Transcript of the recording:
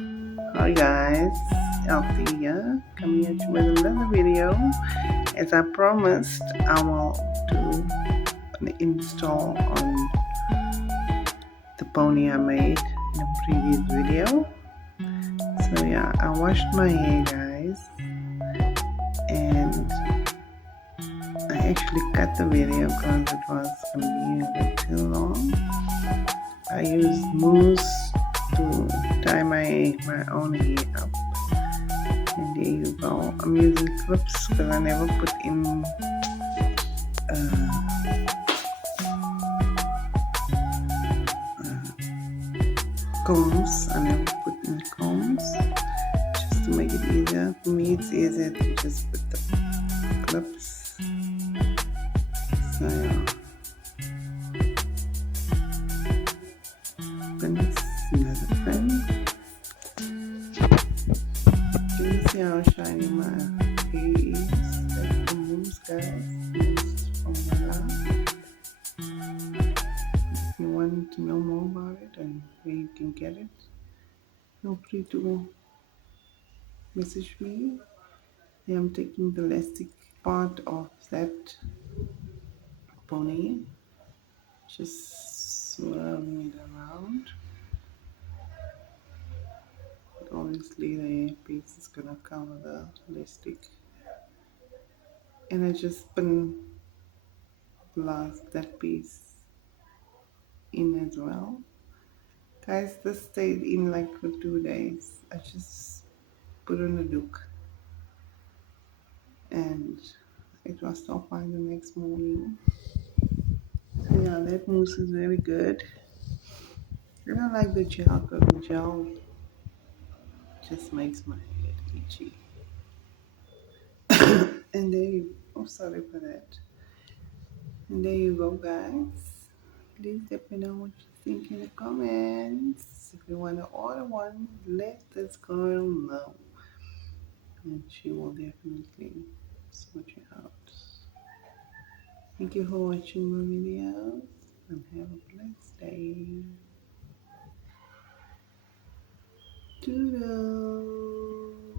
Hi guys, Althea coming at you with another video. As I promised, I will do an install on the pony I made in a previous video. So yeah, I washed my hair guys, and I actually cut the video because it was going to be a bit too long. I used mousse to tie my own hair up. And there you go. I'm using clips because I never put in combs. I never put in combs just to make it easier. For me, it's easier to just put the clips. So yeah. Pins, another pin. Can you see how shiny my hair is? That's the mousse, guys. Mousse from Voila. If you want to know more about it and where you can get it, feel free to message me. I'm taking the elastic part of that pony, just swirling it around. But obviously the piece is gonna cover the elastic, and I just spin that piece in as well. Guys, this stayed in like for 2 days. I just put on a look, and it was so fine the next morning. So yeah, that mousse is very good. I don't like the gel because the gel just makes my head itchy. And there you oh sorry for that. And there you go guys. Please let me know what you think in the comments. If you want to order one, let this girl know. And she will definitely sort you out. Thank you for watching my videos and have a blessed day. Toodles.